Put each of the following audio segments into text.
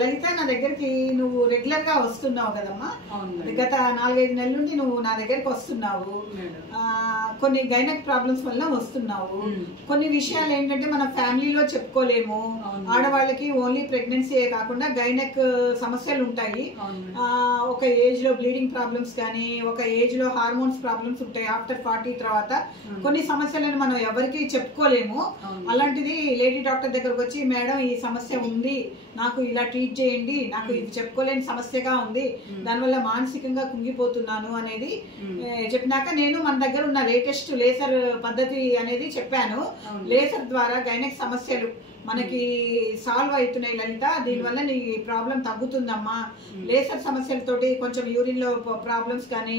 లలిత నా దగ్గరికి నువ్వు రెగ్యులర్ గా వస్తున్నావు కదమ్మా. గత 4-5 నెలల నుండి నువ్వు నా దగ్గరికి వస్తున్నావు. కొన్ని గైనక్ ప్రాబ్లమ్స్ వల్ల వస్తున్నావు. కొన్ని విషయాలు ఏంటంటే మన ఫ్యామిలీలో చెప్పుకోలేము. ఆడవాళ్ళకి ఓన్లీ ప్రెగ్నెన్సీ కాకుండా గైనక్ సమస్యలు ఉంటాయి. ఒక ఏజ్ లో బ్లీడింగ్ ప్రాబ్లమ్స్ కానీ, ఒక ఏజ్ లో హార్మోన్స్ ప్రాబ్లమ్స్ ఉంటాయి. ఆఫ్టర్ 40 తర్వాత కొన్ని సమస్యలను మనం ఎవరికి చెప్పుకోలేము. అలాంటిది లేడీ డాక్టర్ దగ్గరకు వచ్చి, మేడం ఈ సమస్య ఉంది, నాకు ఇలా ట్రీట్ చేయండి, నాకు ఇది చెప్పుకోలేని సమస్యగా ఉంది, దానివల్ల మానసికంగా కుంగిపోతున్నాను అనేది చెప్పినాక నేను మన దగ్గర ఉన్న లేటెస్ట్ లేసర్ పద్ధతి అనేది చెప్పాను. లేసర్ ద్వారా గైనక్ సమస్యలు మనకి సాల్వ్ అవుతున్నాయి లలిత, దీనివల్ల నీ ప్రాబ్లం తగ్గుతుందమ్మా. లేసర్ సమస్యలతోటి కొంచెం యూరిన్ లో ప్రాబ్లమ్స్ కానీ,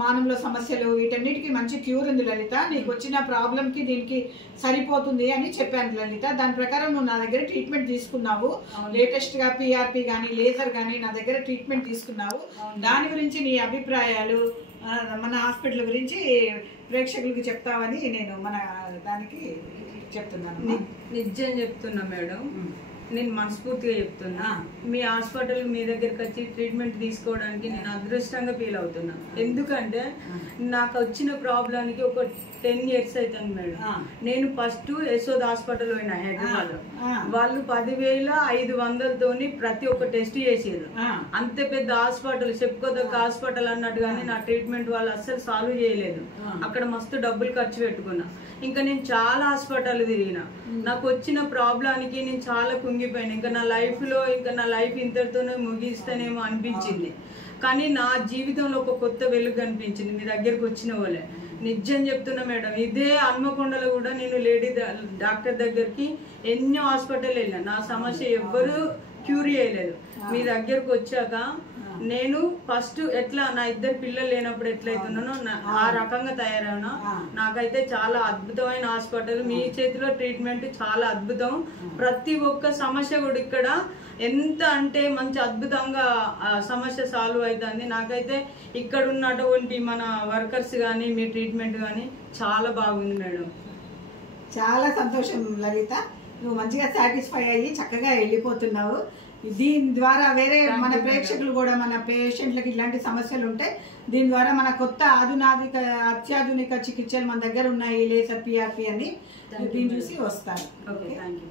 మానంలో సమస్యలు, వీటన్నిటికీ మంచి క్యూర్ ఉంది లలిత. నీకు వచ్చిన ప్రాబ్లం కి దీనికి సరిపోతుంది అని చెప్పాను లలిత. దాని ప్రకారం నువ్వు నా దగ్గర ట్రీట్మెంట్ తీసుకున్నావు. లేటెస్ట్ గా పిఆర్పి కానీ లేజర్ కానీ నా దగ్గర ట్రీట్మెంట్ తీసుకున్నావు. దాని గురించి నీ అభిప్రాయాలు మన హాస్పిటల్ గురించి ప్రేక్షకులకు చెప్తావని నేను మన దానికి చెప్తున్నాను. నిజం చెప్తున్నా మేడం, నేను మనస్ఫూర్తిగా చెప్తున్నా. మీ హాస్పిటల్ మీ దగ్గరికి వచ్చి ట్రీట్మెంట్ తీసుకోవడానికి నేను అదృష్టంగా ఫీల్ అవుతున్నా. ఎందుకంటే నాకు వచ్చిన ప్రాబ్లానికి ఒక 10 years అవుతుంది మేడం. నేను ఫస్ట్ యశోద్ హాస్పిటల్ పోయినా హైదరాబాద్ లో. వాళ్ళు 10,500తోని ప్రతి ఒక్క టెస్ట్ చేసారు. అంత పెద్ద హాస్పిటల్, చెప్పుకోదగ్గ హాస్పిటల్ అన్నట్టుగానే నా ట్రీట్మెంట్ వాళ్ళు అస్సలు సాల్వ్ చేయలేదు. అక్కడ మస్తు డబ్బులు ఖర్చు పెట్టుకున్నా. ఇంకా నేను చాలా హాస్పిటల్ తిరిగిన. నాకు వచ్చిన ప్రాబ్లానికి నేను చాలా కుంగిపోయాను. ఇంకా నా లైఫ్ ఇంతటితోనే ముగిస్తానేమో అనిపించింది. కానీ నా జీవితంలో ఒక కొత్త వెలుగు కనిపించింది మీ దగ్గరకు వచ్చిన వాళ్ళే. నిజం చెప్తున్నా మేడం, ఇదే హన్మకొండలో కూడా నేను లేడీ డాక్టర్ దగ్గరికి ఎన్నో హాస్పిటల్ వెళ్ళా. నా సమస్య ఎవ్వరూ క్యూర్ చేయలేదు. మీ దగ్గరకు వచ్చాక నేను ఫస్ట్ ఎట్లా నా 2 పిల్లలు లేనప్పుడు ఎట్లయితున్నానో ఆ రకంగా తయారైనా. నాకైతే చాలా అద్భుతమైన హాస్పిటల్, మీ చేతిలో ట్రీట్మెంట్ చాలా అద్భుతం. ప్రతి ఒక్క సమస్య కూడా ఇక్కడ ఎంత అంటే మంచి అద్భుతంగా సమస్య సాల్వ్ అవుతుంది. నాకైతే ఇక్కడ ఉన్నటువంటి మన వర్కర్స్ కానీ మీ ట్రీట్మెంట్ కానీ చాలా బాగుంది మేడం. చాలా సంతోషం లలిత, నువ్వు మంచిగా సాటిస్ఫై అయ్యి చక్కగా వెళ్ళిపోతున్నావు. దీని ద్వారా వేరే మన ప్రేక్షకులు కూడా, మన పేషెంట్లకి ఇలాంటి సమస్యలు ఉంటాయి, దీని ద్వారా మన కొత్త అత్యాధునిక చికిత్సలు మన దగ్గర ఉన్నాయి, లేసర్ పిఆర్పి అని. దీన్ని చూసి వస్తారు. Okay, thank you.